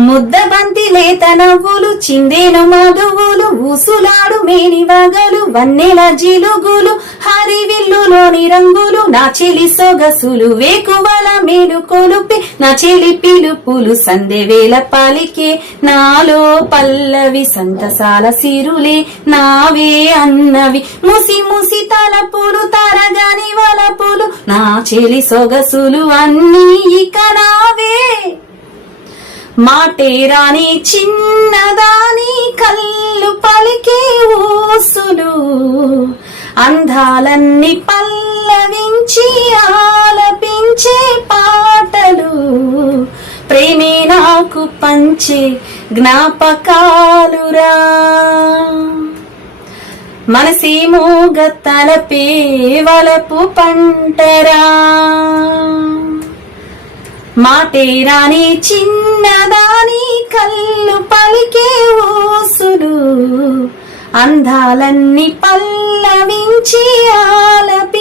ముద్దబంతి లేత నవ్వులు చిందేను మధువులు ఊసులాడు మేని వగలు వన్నెల జిలుగులు హరివిల్లులోని రంగులు నా చెలి సొగసులు వేకువల మేలు కొలుపి నా చెలి పిలుపులు సందెవేల పాలికే నాలో పల్లవి సంతసాల సిరులే నావే అన్నవి. ముసి ముసి తలపులు తరగని వలపులు నా చెలి సొగసులు అన్నీ ఇక నా మా రాని చిన్నదాని కళ్ళు పలికే ఓసులు అందాలన్నీ పల్లవించి ఆలపించే పాటలు. ప్రేమే నాకు పంచే జ్ఞాపకాలురా. మనసేమోగ తలపే వలపు పంటరా. మాటేరాని చిన్న కళ్ళు పలికే ఊసులు అందాలన్నీ పల్లవించి ఆలప